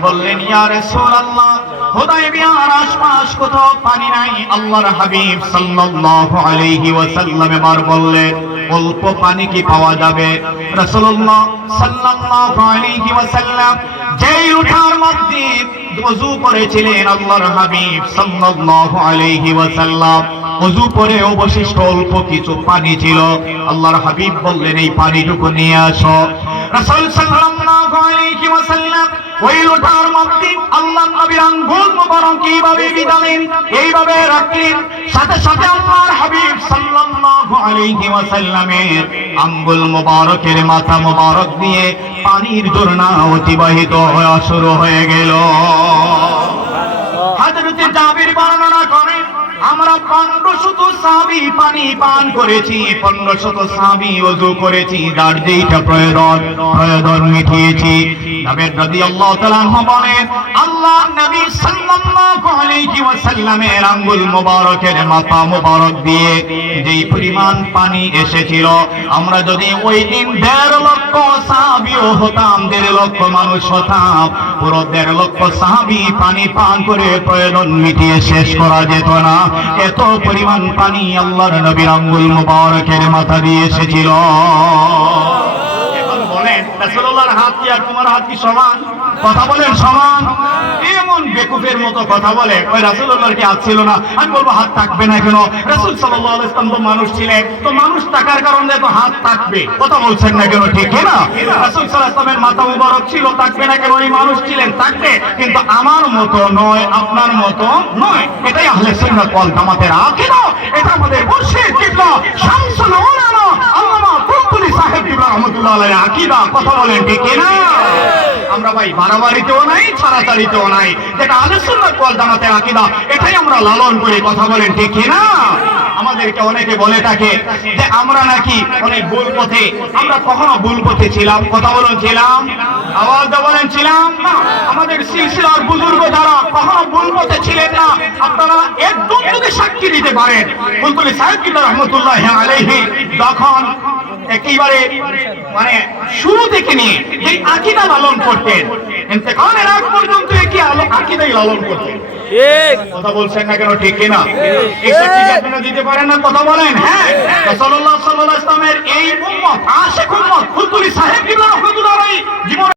বললেন, ইয়া রাসূলুল্লাহ, হুদায়বিয়ার আশপাশ কোথাও পানি নাই। আল্লাহর হাবিব সাল্লাল্লাহু আলাইহি ওয়াসাল্লাম এবার বললেন, অল্প পানি কি পাওয়া যাবে? রাসূলুল্লাহ সাল্লাল্লাহু আলাইহি ওয়াসাল্লাম যেই উঠার মধ্যে ওযু করেছিলেন আল্লাহর হাবিব সাল্লাল্লাহু আলাইহি ওয়াসাল্লাম, ওযু করে অবশিষ্ট অল্প কিছু পানি ছিল। আল্লাহর হাবিব বললেন, এই পানিটুকু নিয়ে আসো। রাসূল সাল্লাল্লাহু আলাইহি ওয়াসাল্লাম ওই লোটার মধ্যে আল্লাহর নবীর আঙ্গুল মোবারক এইভাবে বিধালেন, এইভাবে রাখলেন। সাথে সাথে আল্লাহর হাবিব সাল্লাল্লাহু আলাইহি ওয়াসাল্লামের আঙ্গুল মোবারকের মাথা মোবারক দিয়ে পানির ঝর্ণা অতিবাহিত হওয়া শুরু হয়ে গেল। হযরত জাবির বর্ণনা করেন, আমরা 1500 সাহাবী পানি পান করেছি, 1500 সাহাবী ওযু করেছি, যার যেইটা প্রয়োজন মিটিয়েছি। জাবের রাদিয়াল্লাহু তাআলা বলেন, আল্লাহর নবী সাল্লাল্লাহু আলাইহি ওয়াসাল্লামের আঙ্গুল মোবারকের মাথা মোবারক দিয়ে যেই পরিমাণ পানি এসেছিল, আমরা যদি ওই দিন 1.5 লক্ষ সাহাবীও হতাম, 1.5 লক্ষ মানুষ হতাম, পুরো 1.5 লক্ষ সাহাবী পানি পান করে প্রয়োজন মিটিয়ে শেষ করা যেত না। এত পরিমাণ পানি আল্লাহর নবীর আঙ্গুল মোবারকের মাথা দিয়ে এসেছিল। এখন বলেন, রাসূলুল্লাহর হাত কি আর তোমার হাত কি সমান? কথা বলেন সমান? এমন বেকুফের মতো কথা বলে, ওই রাসূলুল্লাহর কি হাত ছিল না? আমি বলবো হাত থাকবে না কেন? রাসূল সাল্লাল্লাহু আলাইহি ওয়াসাল্লাম তো মানুষ ছিলেন, তো মানুষ থাকার কারণে তো হাত থাকবে। কথা বলছেন না কেন? ঠিক না? রাসূল সাল্লাল্লাহু আলাইহি ওয়াসাল্লামের মাথা মুবারক ছিল, থাকবে না কেন? ওই মানুষ ছিলেন, থাকবে, কিন্তু আমার মতো নয়, আপনার মতো নয়। এটাই আহলে সুন্নাত ওয়াল জামাতের আকীদা। এটা আমাদের মুর্শিদ কিবলা শামসুল উলামা আল্লামা ফুলতুলি সাহেব কিবলা রাহমাতুল্লাহ আলাইহি আকীদা। কথা বলেন ঠিক না? আমরা ভাই বাড়াবাড়িতেও নাই, ছাড়াছাড়িতেও নাই। যেটা আহলে সুন্নাত ওয়াল জামাতের আকীদা, এটাই আমরা লালন করি। কথা বলেন ঠিক না? আমাদেরকে অনেকে বলে থাকে যে আমরা নাকি অনেক ভুল পথে। আমরা কখনো ভুল পথে ছিলাম? কথা বলেন ছিলাম? আওয়াজ বলেন ছিলাম না? আমাদের সিলসিলার বুজুর্গ যারা কখনো ভুল পথে ছিলেন না, আপনারা একদম যদি সাক্ষী দিতে পারেন, ফুলতুলি সাহেব কিবলা রাহমাতুল্লাহি আলাইহি যখন একেবারে মানে শুরু থেকে নিয়ে যে আকীদা লালন করতেন, ইন্তেকালের আগ পর্যন্ত একই আকীদাই লালন করতেন। ঠিক কথা বলছেন না কেন? ঠিক কিনা? এই সাক্ষী আপনারা দিতে পারেন না? কথা বলেন। হ্যাঁ, রাসূলুল্লাহ সাল্লাল্লাহু আলাইহি ওয়াসাল্লামের এই উম্মত, আশিক উম্মত ফুলতুলি সাহেব কিবলা রাহমাতুল্লাহি আলাইহি জীবন